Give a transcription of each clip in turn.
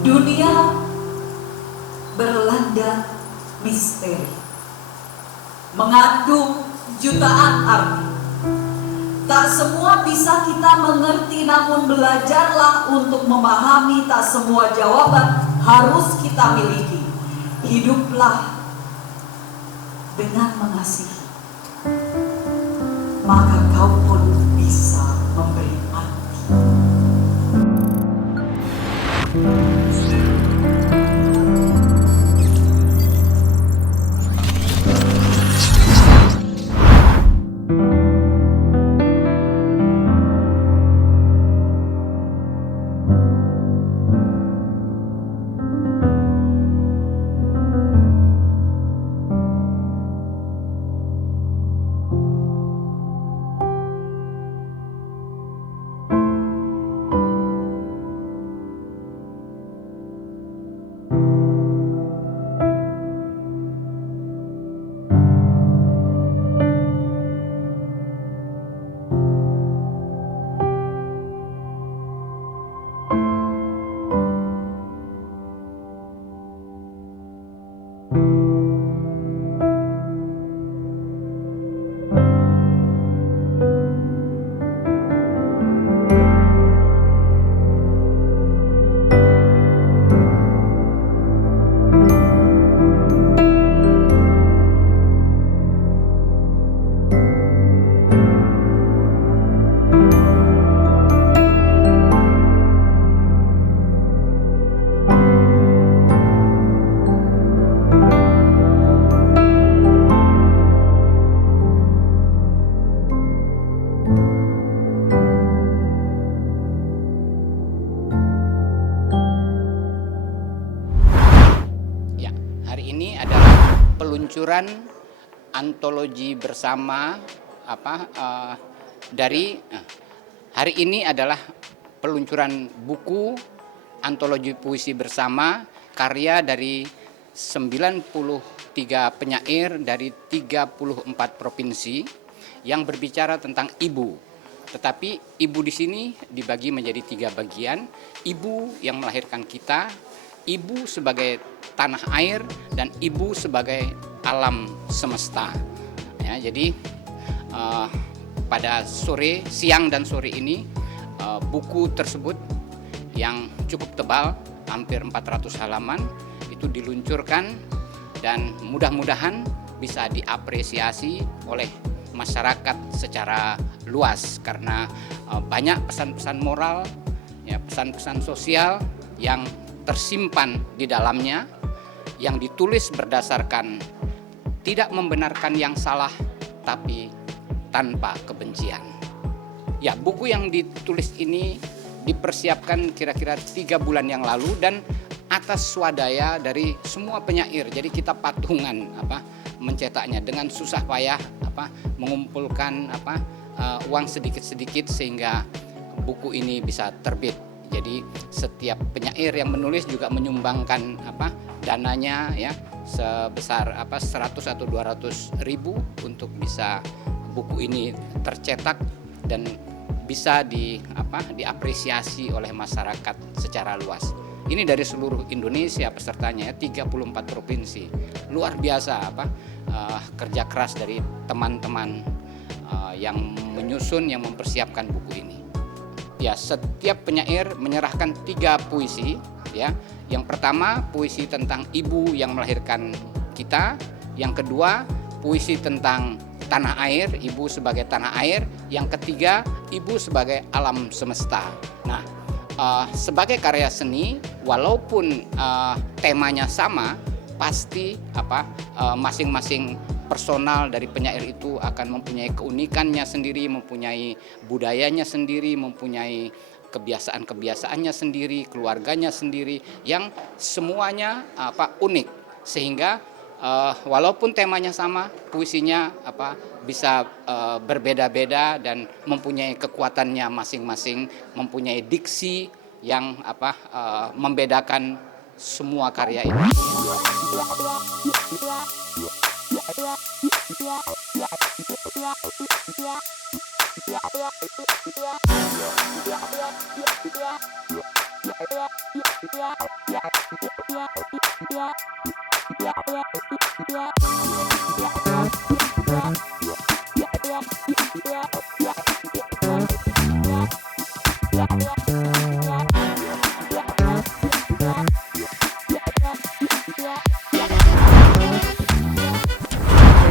Dunia berlanda misteri, mengandung jutaan arti. Tak semua bisa kita mengerti, namun belajarlah untuk memahami. Tak semua jawaban harus kita miliki. Hiduplah dengan mengasihi, maka kau pun bisa memberi arti. Peluncuran antologi bersama hari ini adalah peluncuran buku antologi puisi bersama karya dari 93 penyair dari 34 provinsi yang berbicara tentang ibu. Tetapi ibu di sini dibagi menjadi 3 bagian. Ibu yang melahirkan kita, ibu sebagai tanah air, dan ibu sebagai alam semesta. Ya, jadi pada siang dan sore ini buku tersebut yang cukup tebal, hampir 400 halaman, itu diluncurkan dan mudah-mudahan bisa diapresiasi oleh masyarakat secara luas karena banyak pesan-pesan moral, ya, pesan-pesan sosial yang tersimpan di dalamnya, yang ditulis berdasarkan tidak membenarkan yang salah tapi tanpa kebencian. Ya, buku yang ditulis ini dipersiapkan kira-kira 3 bulan yang lalu dan atas swadaya dari semua penyair. Jadi kita patungan mencetaknya dengan susah payah mengumpulkan uang sedikit-sedikit sehingga buku ini bisa terbit. Jadi setiap penyair yang menulis juga menyumbangkan dananya, ya, sebesar 100 atau 200 ribu untuk bisa buku ini tercetak dan bisa diapresiasi oleh masyarakat secara luas. Ini dari seluruh Indonesia pesertanya, 34 provinsi. Luar biasa kerja keras dari teman-teman yang menyusun, yang mempersiapkan buku ini. Ya, setiap penyair menyerahkan 3 puisi, ya. Yang pertama puisi tentang ibu yang melahirkan kita, yang kedua puisi tentang tanah air, ibu sebagai tanah air, yang ketiga ibu sebagai alam semesta. Nah, sebagai karya seni, walaupun temanya sama, pasti masing-masing personal dari penyair itu akan mempunyai keunikannya sendiri, mempunyai budayanya sendiri, mempunyai kebiasaan-kebiasaannya sendiri, keluarganya sendiri, yang semuanya unik, sehingga walaupun temanya sama, puisinya bisa berbeda-beda dan mempunyai kekuatannya masing-masing, mempunyai diksi yang membedakan semua karya ini. Ya,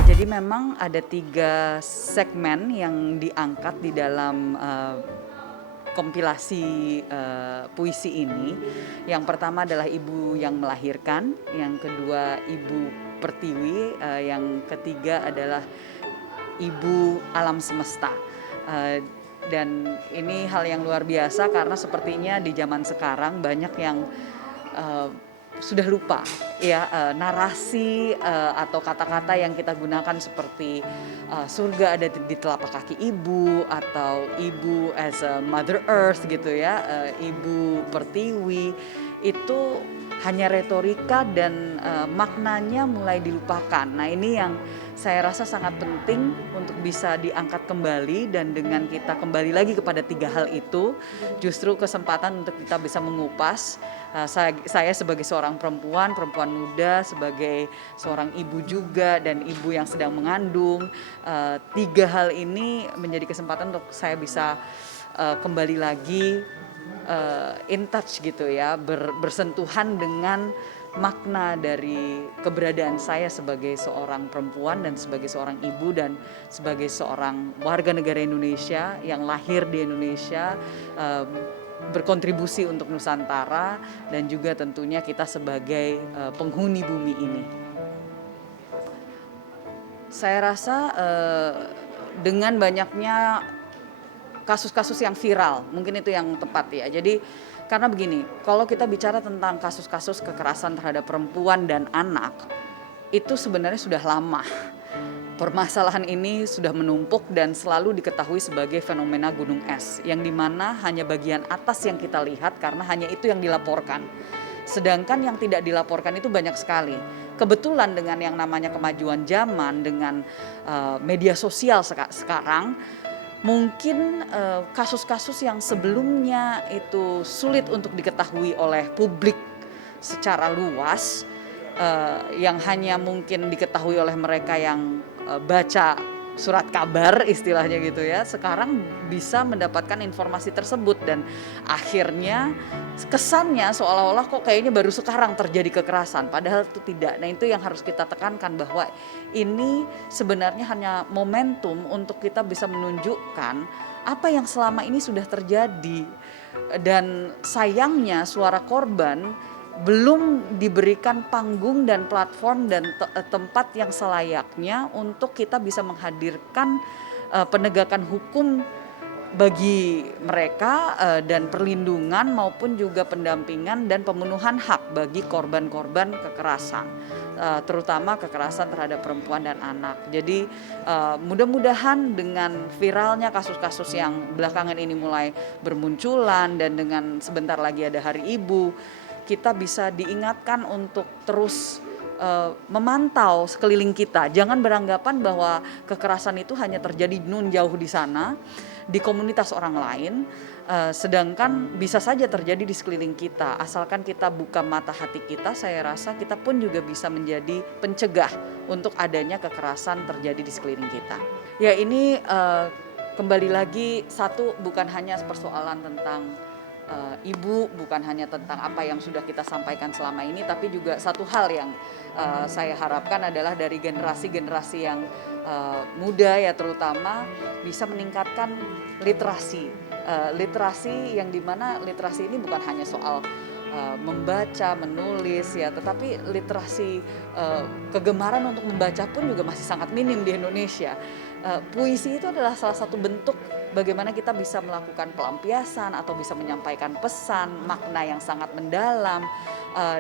jadi memang ada 3 segmen yang diangkat di dalam kompilasi puisi ini. Yang pertama adalah ibu yang melahirkan, yang kedua ibu pertiwi, yang ketiga adalah ibu alam semesta. Dan ini hal yang luar biasa karena sepertinya di zaman sekarang banyak yang sudah lupa ya, narasi atau kata-kata yang kita gunakan seperti surga ada di telapak kaki ibu, atau ibu as a mother earth gitu ya, ibu pertiwi, itu hanya retorika dan maknanya mulai dilupakan. Nah, ini yang saya rasa sangat penting untuk bisa diangkat kembali, dan dengan kita kembali lagi kepada 3 hal itu, justru kesempatan untuk kita bisa mengupas. Saya sebagai seorang perempuan muda, sebagai seorang ibu juga, dan ibu yang sedang mengandung, 3 hal ini menjadi kesempatan untuk saya bisa kembali lagi in touch gitu ya, bersentuhan dengan makna dari keberadaan saya sebagai seorang perempuan dan sebagai seorang ibu dan sebagai seorang warga negara Indonesia yang lahir di Indonesia, berkontribusi untuk Nusantara, dan juga tentunya kita sebagai penghuni bumi ini. Saya rasa dengan banyaknya kasus-kasus yang viral, mungkin itu yang tepat ya. Jadi karena begini, kalau kita bicara tentang kasus-kasus kekerasan terhadap perempuan dan anak, itu sebenarnya sudah lama. Permasalahan ini sudah menumpuk dan selalu diketahui sebagai fenomena gunung es, yang dimana hanya bagian atas yang kita lihat karena hanya itu yang dilaporkan. Sedangkan yang tidak dilaporkan itu banyak sekali. Kebetulan dengan yang namanya kemajuan zaman, dengan media sosial sekarang, mungkin kasus-kasus yang sebelumnya itu sulit untuk diketahui oleh publik secara luas, yang hanya mungkin diketahui oleh mereka yang baca surat kabar istilahnya gitu ya, sekarang bisa mendapatkan informasi tersebut, dan akhirnya kesannya seolah-olah kok kayaknya baru sekarang terjadi kekerasan, padahal itu tidak. Nah, itu yang harus kita tekankan, bahwa ini sebenarnya hanya momentum untuk kita bisa menunjukkan apa yang selama ini sudah terjadi, dan sayangnya suara korban belum diberikan panggung dan platform dan tempat yang selayaknya untuk kita bisa menghadirkan penegakan hukum bagi mereka, dan perlindungan maupun juga pendampingan dan pemenuhan hak bagi korban-korban kekerasan, terutama kekerasan terhadap perempuan dan anak. Jadi mudah-mudahan dengan viralnya kasus-kasus yang belakangan ini mulai bermunculan, dan dengan sebentar lagi ada Hari Ibu, kita bisa diingatkan untuk terus memantau sekeliling kita. Jangan beranggapan bahwa kekerasan itu hanya terjadi nun jauh di sana, di komunitas orang lain, sedangkan bisa saja terjadi di sekeliling kita. Asalkan kita buka mata hati kita, saya rasa kita pun juga bisa menjadi pencegah untuk adanya kekerasan terjadi di sekeliling kita. Ya, ini kembali lagi, satu, bukan hanya persoalan tentang ibu, bukan hanya tentang apa yang sudah kita sampaikan selama ini, tapi juga satu hal yang saya harapkan adalah dari generasi-generasi yang muda ya, terutama bisa meningkatkan literasi, yang dimana literasi ini bukan hanya soal membaca, menulis ya, tetapi literasi kegemaran untuk membaca pun juga masih sangat minim di Indonesia. Puisi itu adalah salah satu bentuk bagaimana kita bisa melakukan pelampiasan atau bisa menyampaikan pesan, makna yang sangat mendalam,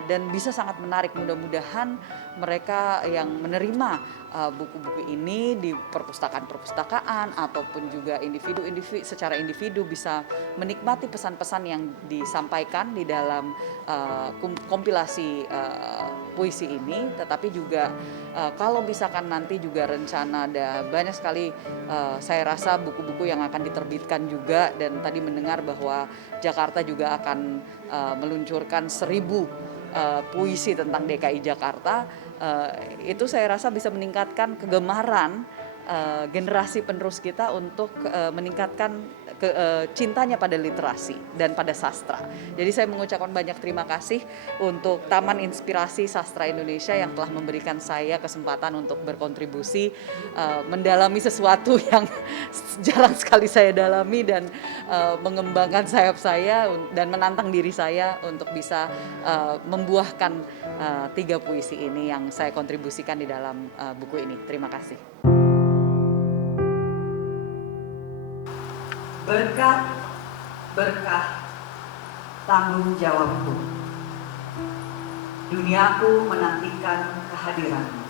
dan bisa sangat menarik. Mudah-mudahan mereka yang menerima buku-buku ini di perpustakaan ataupun juga individu secara individu bisa menikmati pesan-pesan yang disampaikan di dalam kompilasi puisi ini. Tetapi juga kalau misalkan nanti juga rencana ada banyak sekali, saya rasa buku-buku yang akan akan diterbitkan juga, dan tadi mendengar bahwa Jakarta juga akan meluncurkan 1000 puisi tentang DKI Jakarta. Itu saya rasa bisa meningkatkan kegemaran generasi penerus kita untuk meningkatkan cintanya pada literasi dan pada sastra. Jadi saya mengucapkan banyak terima kasih untuk Taman Inspirasi Sastra Indonesia yang telah memberikan saya kesempatan untuk berkontribusi mendalami sesuatu yang jarang sekali saya dalami, dan mengembangkan sayap saya dan menantang diri saya untuk bisa membuahkan 3 puisi ini yang saya kontribusikan di dalam buku ini. Terima kasih. Berkat, berkah, tanggung jawabku. Duniaku menantikan kehadiranmu.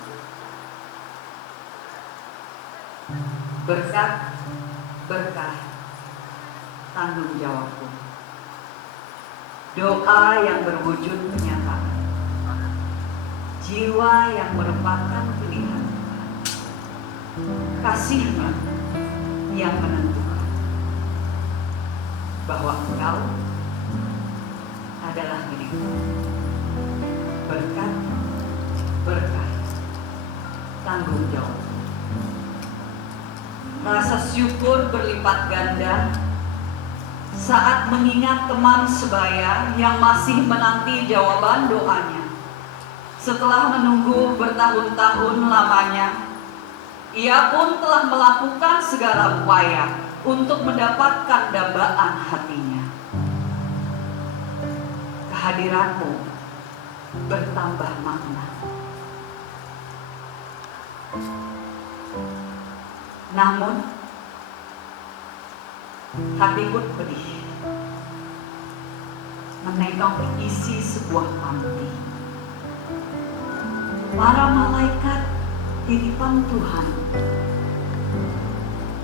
Berkat, berkah, tanggung jawabku. Doa yang berwujud kenyataan. Jiwa yang merupakan pilihan. Kasihnya yang menentukan bahwa engkau adalah milikku. Berkat, berkah, tanggung jawab. Rasa syukur berlipat ganda saat mengingat teman sebaya yang masih menanti jawaban doanya. Setelah menunggu bertahun-tahun lamanya, ia pun telah melakukan segala upaya untuk mendapatkan dambaan hatinya. Kehadiranmu bertambah makna. Namun, hatiku pedih menengok isi sebuah panti. Para malaikat titipan Tuhan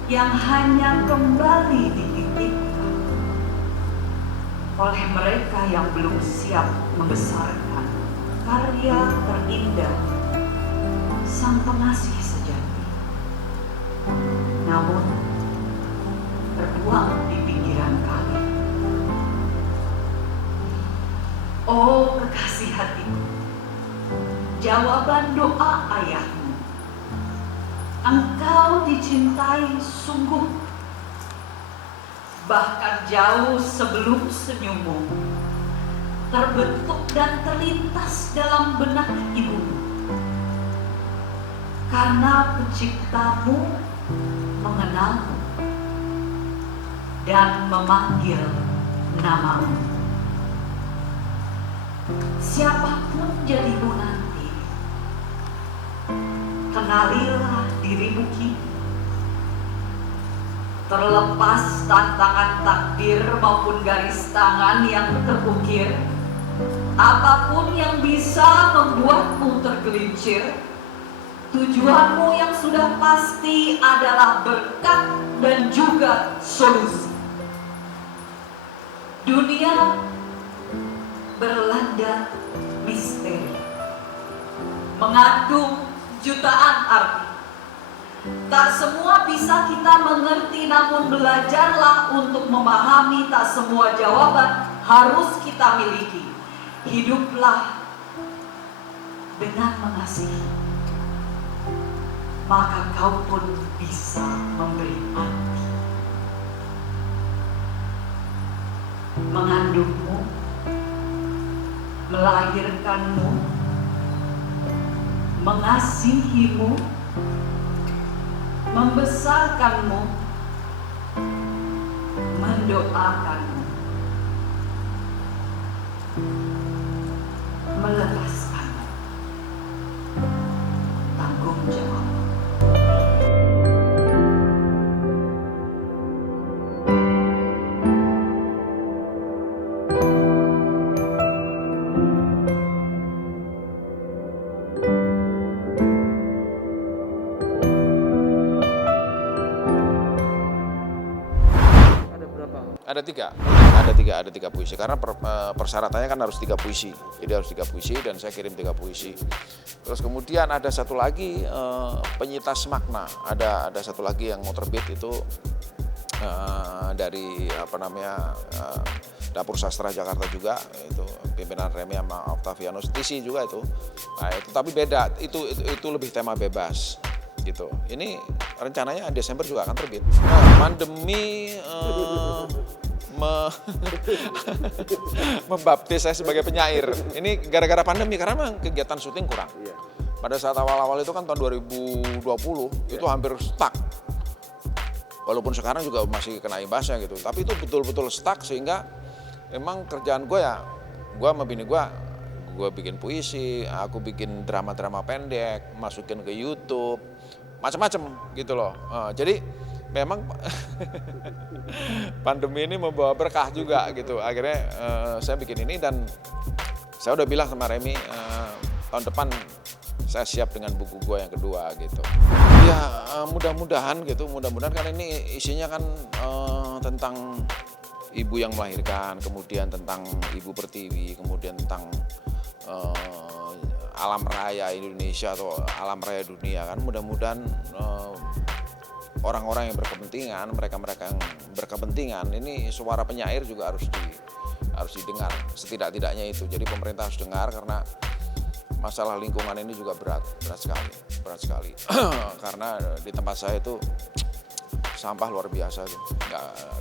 yang hanya kembali dititipkan oleh mereka yang belum siap membesarkan karya terindah Sang Pengasih sejati. Namun terbuang di pinggiran kali. Oh kekasih hatiku, jawaban doa ayahmu. Engkau dicintai sungguh, bahkan jauh sebelum senyummu terbentuk dan terlintas dalam benak ibumu. Karena penciptamu mengenalmu dan memanggil namamu. Siapapun jadimu nanti, kenalilah dirimu kini. Terlepas tantangan takdir maupun garis tangan yang terukir, apapun yang bisa membuatmu tergelincir, tujuanmu yang sudah pasti adalah berkat dan juga solusi. Dunia berlanda misteri, mengandung jutaan arti. Tak semua bisa kita mengerti, namun belajarlah untuk memahami. Tak semua jawaban harus kita miliki. Hiduplah dengan mengasihi, maka kau pun bisa memberi arti. Mengandungmu, melahirkanmu, mengasihimu, membesarkanmu, mendoakanmu, melepaskanmu. Tanggung jawab. Ada tiga puisi, karena persyaratannya kan harus 3 puisi, jadi harus 3 puisi dan saya kirim 3 puisi. Terus kemudian ada satu lagi penyintas makna, ada satu lagi yang mau terbit itu dari Dapur Sastra Jakarta juga, itu pimpinan Remi sama Octavianus Tisi juga itu. Nah itu tapi beda, itu lebih tema bebas gitu. Ini rencananya Desember juga akan terbit. Pandemi membaptis saya sebagai penyair. Ini gara-gara pandemi karena memang kegiatan syuting kurang. Pada saat awal-awal itu kan tahun 2020 itu hampir stuck. Walaupun sekarang juga masih kena imbasnya gitu. Tapi itu betul-betul stuck sehingga memang kerjaan gue ya, gue sama bini gue bikin puisi, aku bikin drama-drama pendek, masukin ke YouTube, macam-macam gitu loh. Jadi memang pandemi ini membawa berkah juga gitu. Akhirnya saya bikin ini dan saya udah bilang sama Remi tahun depan saya siap dengan buku gue yang kedua gitu. Ya mudah-mudahan karena ini isinya kan tentang ibu yang melahirkan, kemudian tentang ibu pertiwi, kemudian tentang alam raya Indonesia atau alam raya dunia kan. Mudah-mudahan orang-orang yang berkepentingan, mereka-mereka yang berkepentingan, ini suara penyair juga harus didengar setidak-tidaknya itu. Jadi pemerintah harus dengar karena masalah lingkungan ini juga berat sekali. Karena di tempat saya itu sampah luar biasa tuh.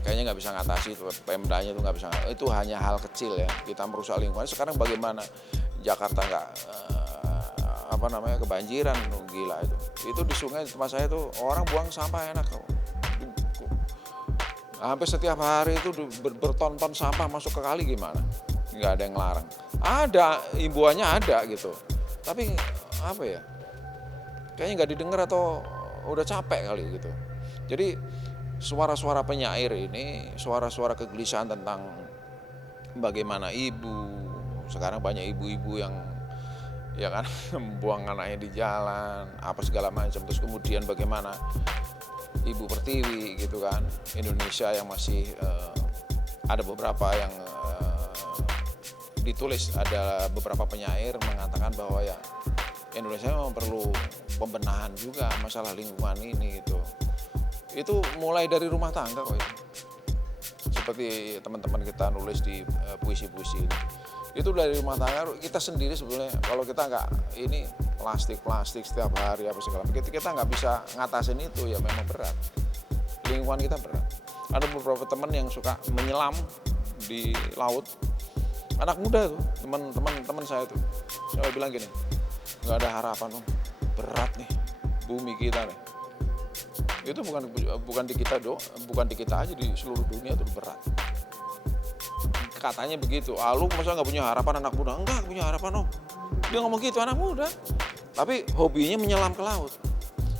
Kayaknya nggak bisa ngatasi itu, Pemdanya itu nggak bisa. Itu hanya hal kecil ya. Kita merusak lingkungan. Sekarang bagaimana Jakarta nggak kebanjiran, gila itu. Itu di sungai di tempat saya tuh orang buang sampah enak kok. Hampir setiap hari itu berton-ton sampah masuk ke kali gimana? Nggak ada yang larang. Ada, imbuannya ada gitu. Tapi apa ya? Kayaknya nggak didengar atau udah capek kali gitu. Jadi suara-suara penyair ini, suara-suara kegelisahan tentang bagaimana ibu, sekarang banyak ibu-ibu yang ya kan buang anaknya di jalan, apa segala macam. Terus kemudian bagaimana ibu pertiwi gitu kan, Indonesia yang masih ada beberapa yang ditulis, ada beberapa penyair mengatakan bahwa ya Indonesia memang perlu pembenahan juga masalah lingkungan ini gitu. Itu mulai dari rumah tangga kok itu. Seperti teman-teman kita nulis di puisi-puisi ini. Itu dari rumah tangga, kita sendiri sebetulnya kalau kita nggak ini plastik setiap hari apa segala macam, kita nggak bisa ngatasin itu, ya memang berat. Lingkungan kita berat. Ada beberapa teman yang suka menyelam di laut. Anak muda tuh, teman saya tuh. Saya bilang gini, nggak ada harapan Om. Berat nih bumi kita nih. Itu bukan di kita aja, di seluruh dunia itu berat. Katanya begitu. Lu masa nggak punya harapan anak muda? Enggak punya harapan Om. Dia ngomong gitu, anak muda. Tapi hobinya menyelam ke laut.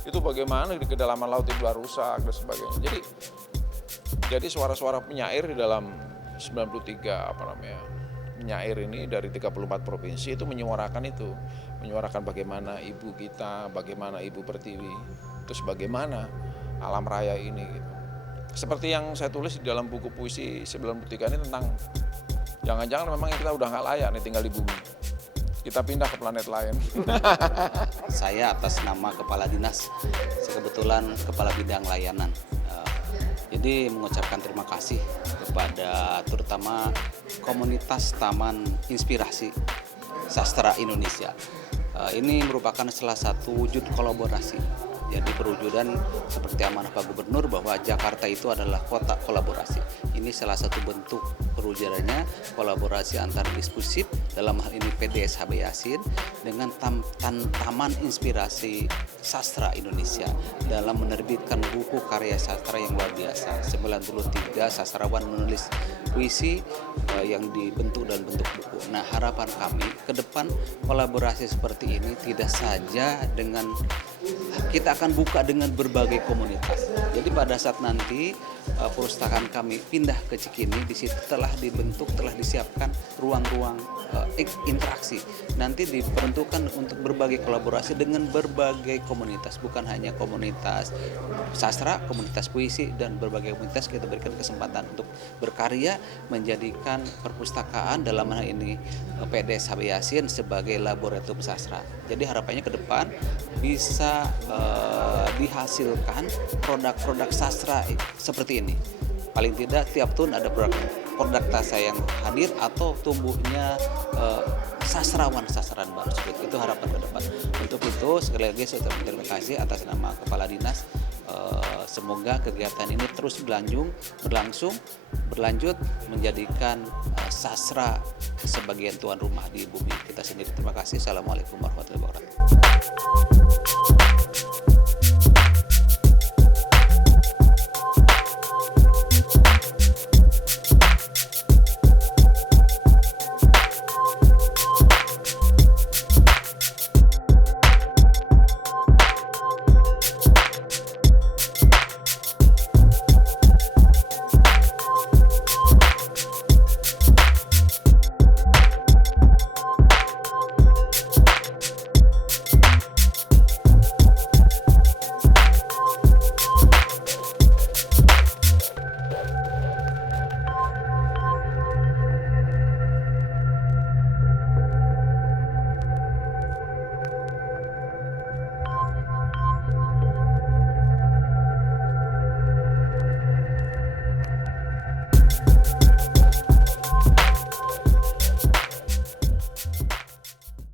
Itu bagaimana di kedalaman laut itu rusak dan sebagainya. Jadi suara-suara penyair di dalam 93 penyair ini dari 34 provinsi itu menyuarakan bagaimana ibu kita, bagaimana ibu pertiwi, terus bagaimana alam raya ini gitu. Seperti yang saya tulis di dalam buku puisi 93 ini tentang jangan-jangan memang kita udah nggak layak nih tinggal di bumi. Kita pindah ke planet lain. Saya atas nama Kepala Dinas, saya kebetulan Kepala Bidang Layanan. Jadi mengucapkan terima kasih kepada terutama komunitas Taman Inspirasi Sastra Indonesia. Ini merupakan salah satu wujud kolaborasi. Jadi perwujudan seperti amanah Pak Gubernur bahwa Jakarta itu adalah kota kolaborasi. Ini salah satu bentuk perwujudannya, kolaborasi antar diskusit, dalam hal ini PDS HB Yasin dengan Taman Inspirasi Sastra Indonesia dalam menerbitkan buku karya sastra yang luar biasa. 93 sastrawan menulis puisi yang dibentuk dalam bentuk buku. Nah, harapan kami ke depan kolaborasi seperti ini tidak saja dengan kita akan buka dengan berbagai komunitas. Jadi pada saat nanti perpustakaan kami pindah ke Cikini, di situ telah dibentuk, telah disiapkan ruang-ruang interaksi. Nanti diperuntukkan untuk berbagai kolaborasi dengan berbagai komunitas, bukan hanya komunitas sastra, komunitas puisi, dan berbagai komunitas kita berikan kesempatan untuk berkarya, menjadikan perpustakaan dalam hal ini PDS HB Yasin sebagai laboratorium sastra. Jadi harapannya ke depan bisa dihasilkan produk-produk sastra seperti ini. Paling tidak tiap tahun ada produk tasa yang hadir atau tumbuhnya sastrawan baru seperti itu harapan ke depan. Untuk itu sekali lagi saya ucapkan terima kasih atas nama Kepala Dinas. Semoga kegiatan ini terus berlanjut menjadikan sastra sebagian tuan rumah di bumi kita sendiri. Terima kasih. Assalamualaikum warahmatullahi wabarakatuh.